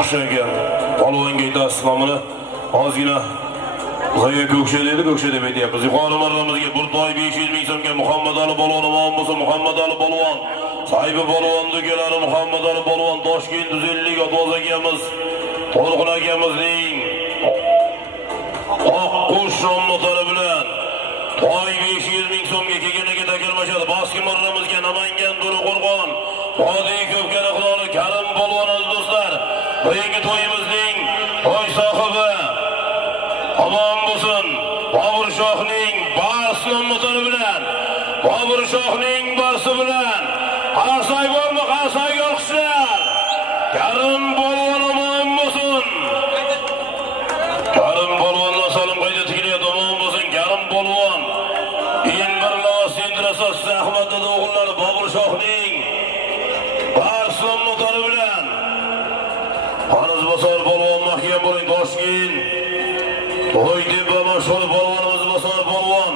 o'xshagan polvonga aytasiz nomini ozgina Zaya Gökşe dedi, Gökşe deb aytyapmiz. Yuqori marramizga bir toy 500 ming so'mga Muhammad Ali polvon omon bo'lsa, Muhammad Ali polvon, sahibi polvon do'konlari Muhammad Ali polvon, Toshkent 150 Otvoz akamiz, To'lqin akamizning Oqqush nomlari bilan toy 500 ming so'mga kelganiga takliflashadi. Boski marramizga Namangan To'raqo'rg'on, Vodiy Ko'pkari qiroli Karim polvon aziz do'stlar, bugungi to'yimizning to'y sohibi omon bo'lsin. Bobur Shohning barsi nomlari bilan, Bobur Shohning barsi bilan qarsak bormi, qarsak olqishlar. Karim polvon omon bo'lsin. Karim polvonlar salim qayda tikilyapti, omon bo'lsin. Karim polvon keyin bir lavos sendirasa Ahmad o'g'illari Bobur Shohning barsi nomlari bilan Qanız Bosor polvon mahkam bo'ling. Toshkent To'y deb mashhur polvonimiz Bosor polvon